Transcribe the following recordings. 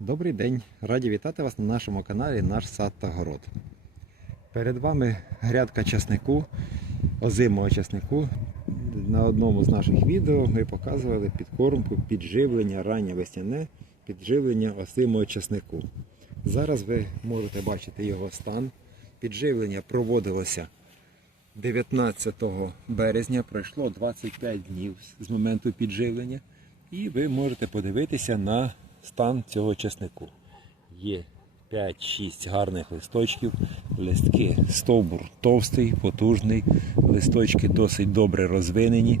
Добрий день! Раді вітати вас на нашому каналі Наш сад та город. Перед вами грядка часнику, озимого часнику. На одному з наших відео ми показували підкормку, підживлення раннє весняне, підживлення озимого часнику. Зараз ви можете бачити його стан. Підживлення проводилося 19 березня, пройшло 25 днів з моменту підживлення, і ви можете подивитися на стан цього чеснику. Є 5-6 гарних листочків, листки стовбур товстий, потужний, листочки досить добре розвинені.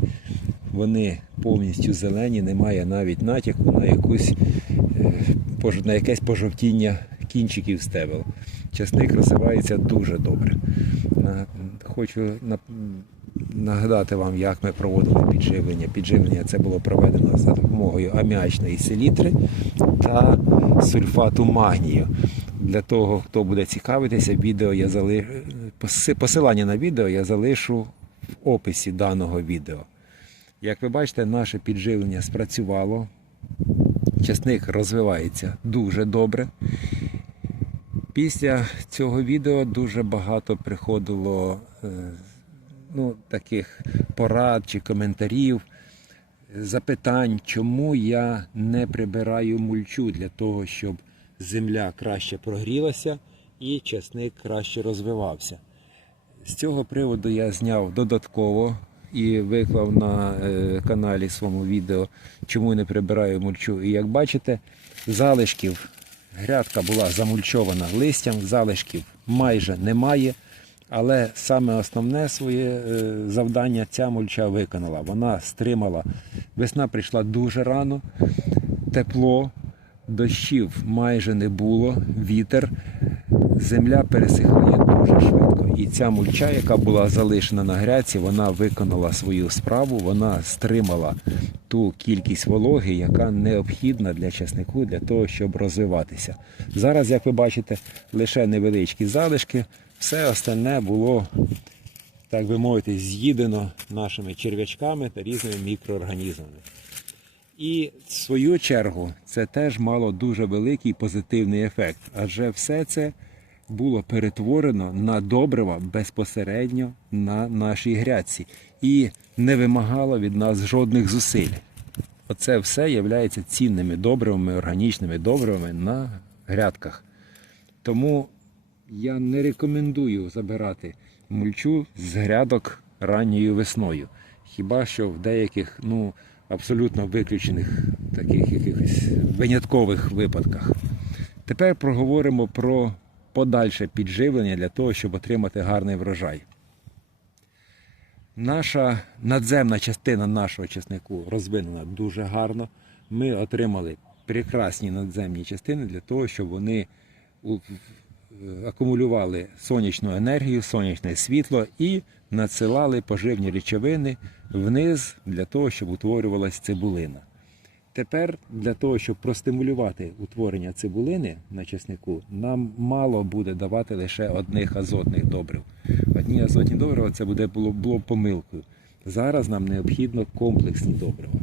Вони повністю зелені, немає навіть натяку на якусь е, на якесь пожовтіння кінчиків стебел. Часник розвивається дуже добре. Хочу нагадати вам, як ми проводили підживлення. Підживлення це було проведено за допомогою аміачної селітри та сульфату магнію. Для того, хто буде цікавитися, відео я зали... посилання на відео я залишу в описі даного відео. Як ви бачите, наше підживлення спрацювало. Часник розвивається дуже добре. Після цього відео дуже багато приходило е, ну, таких порад чи коментарів, запитань, чому я не прибираю мульчу для того, щоб земля краще прогрілася і часник краще розвивався. З цього приводу я зняв додатково і виклав на е, каналі своєму відео, чому не прибираю мульчу. І як бачите, залишків грядка була замульчована листям, залишків майже немає. Але саме основне своє е, завдання ця мульча виконала. Вона стримала. Весна прийшла дуже рано, тепло, дощів майже не було, вітер, земля пересихає дуже швидко. І ця мульча, яка була залишена на грядці, вона виконала свою справу, вона стримала ту кількість вологи, яка необхідна для часнику для того, щоб розвиватися. Зараз, як ви бачите, лише невеличкі залишки, все остальне було, так би мовити, з'їдено нашими черв'ячками та різними мікроорганізмами. І в свою чергу це теж мало дуже великий позитивний ефект, адже все це було перетворено на добрива безпосередньо на нашій грядці і не вимагало від нас жодних зусиль. Оце все є цінними добривами, органічними добривами на грядках. Тому я не рекомендую забирати мульчу з грядок ранньою весною. Хіба що в деяких ну, абсолютно виключених таких якихось виняткових випадках. Тепер проговоримо про подальше підживлення для того, щоб отримати гарний врожай. Наша надземна частина нашого чеснику розвинена дуже гарно. Ми отримали прекрасні надземні частини для того, щоб вони акумулювали сонячну енергію, сонячне світло і надсилали поживні речовини вниз для того, щоб утворювалась цибулина. Тепер для того, щоб простимулювати утворення цибулини на чеснику, нам мало буде давати лише одних азотних добрив. Одні азотні добрива це буде було, було помилкою. Зараз нам необхідно комплексні добрива.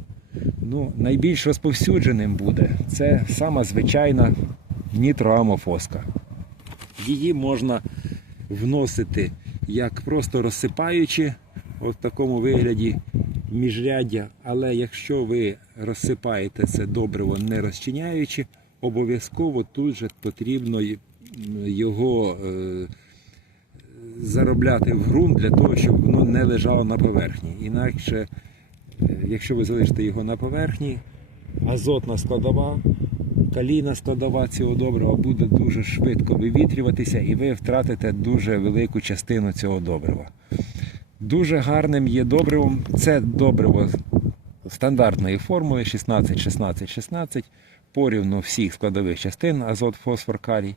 Ну, найбільш розповсюдженим буде це сама звичайна нітроамофоска. Її можна вносити як просто розсипаючи в такому вигляді міжряддя. Але якщо ви розсипаєте це добриво не розчиняючи, обов'язково тут же потрібно його е, заробляти в ґрунт для того, щоб воно не лежало на поверхні. Інакше, е, якщо ви залишите його на поверхні, азотна складова, калійна складова цього добрива буде дуже швидко вивітрюватися і ви втратите дуже велику частину цього добрива. Дуже гарним є добривом. Це добриво стандартної формули 16, 16, 16, порівну всіх складових частин азот, фосфор, калій.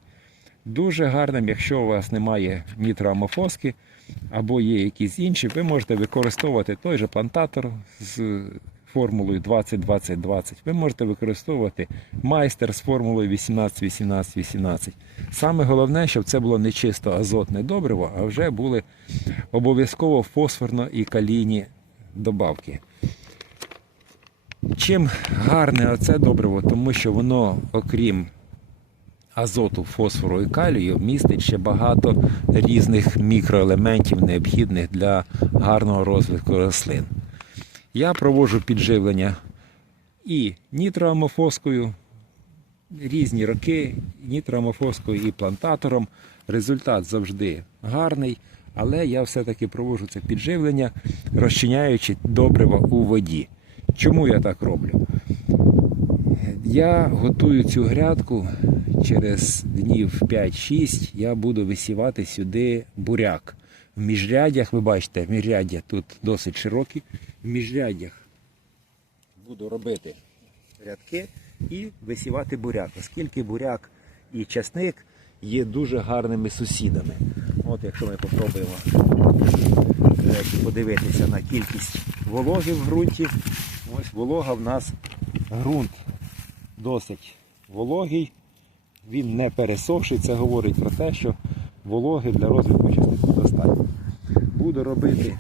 Дуже гарним, якщо у вас немає нітроамофоски або є якісь інші, ви можете використовувати той же плантатор з формулою 20, 20, 20. Ви можете використовувати майстер з формулою 18, 18, 18. Саме головне, щоб це було не чисто азотне добриво, а вже були обов'язково фосфорно і калійні добавки. Чим гарне оце добриво, тому що воно, окрім азоту, фосфору і калію містить ще багато різних мікроелементів, необхідних для гарного розвитку рослин. Я проводжу підживлення і нітроамофоскою, різні роки, нітроамофоскою і плантатором. Результат завжди гарний, але я все-таки проводжу це підживлення, розчиняючи добрива у воді. Чому я так роблю? Я готую цю грядку через днів 5-6 я буду висівати сюди буряк. В міжряддях, ви бачите, міжряддя тут досить широкі. В міжряддях буду робити рядки і висівати буряк, оскільки буряк і часник є дуже гарними сусідами. От якщо ми попробуємо подивитися на кількість вологи в ґрунті, ось волога в нас ґрунт досить вологий, він не пересохший. Це говорить про те, що вологи для розвитку часнику достатньо. Буду робити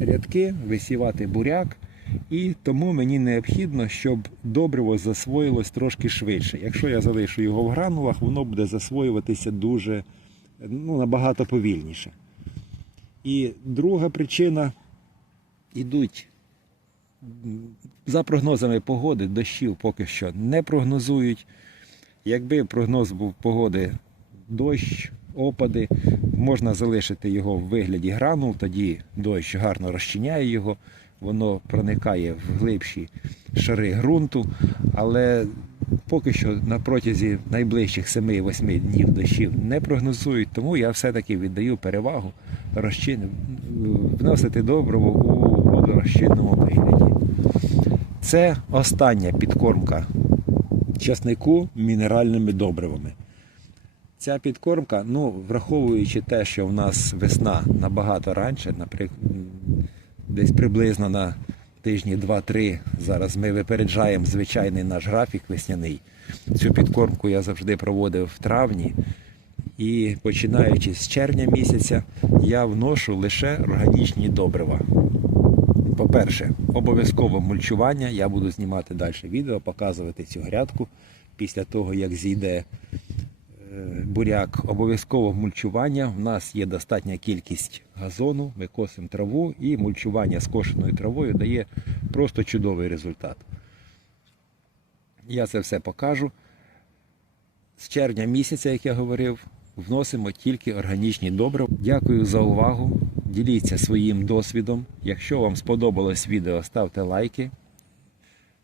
рядки, висівати буряк, і тому мені необхідно, щоб добриво засвоїлось трошки швидше. Якщо я залишу його в гранулах, воно буде засвоюватися дуже ну, набагато повільніше. І друга причина ідуть за прогнозами погоди, дощів поки що не прогнозують. Якби прогноз був погоди дощ, опади, можна залишити його в вигляді гранул, тоді дощ гарно розчиняє його, воно проникає в глибші шари ґрунту, але поки що на протязі найближчих 7-8 днів дощів не прогнозують, тому я все-таки віддаю перевагу розчин... вносити добриво у водорозчинному вигляді. Це остання підкормка часнику мінеральними добривами. Ця підкормка, ну, враховуючи те, що в нас весна набагато раніше, наприклад, десь приблизно на тижні 2-3, зараз ми випереджаємо звичайний наш графік весняний. Цю підкормку я завжди проводив в травні. І починаючи з червня місяця, я вношу лише органічні добрива. По-перше, обов'язково мульчування. Я буду знімати далі відео, показувати цю грядку після того, як зійде буряк. Обов'язково мульчування. У нас є достатня кількість газону, ми косимо траву і мульчування з кошеною травою дає просто чудовий результат. Я це все покажу. З червня місяця, як я говорив, вносимо тільки органічні добрива. Дякую за увагу. Діліться своїм досвідом. Якщо вам сподобалось відео, ставте лайки,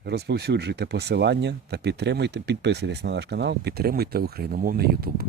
розповсюджуйте посилання та підтримуйте, підписуйтесь на наш канал, підтримуйте україномовний YouTube.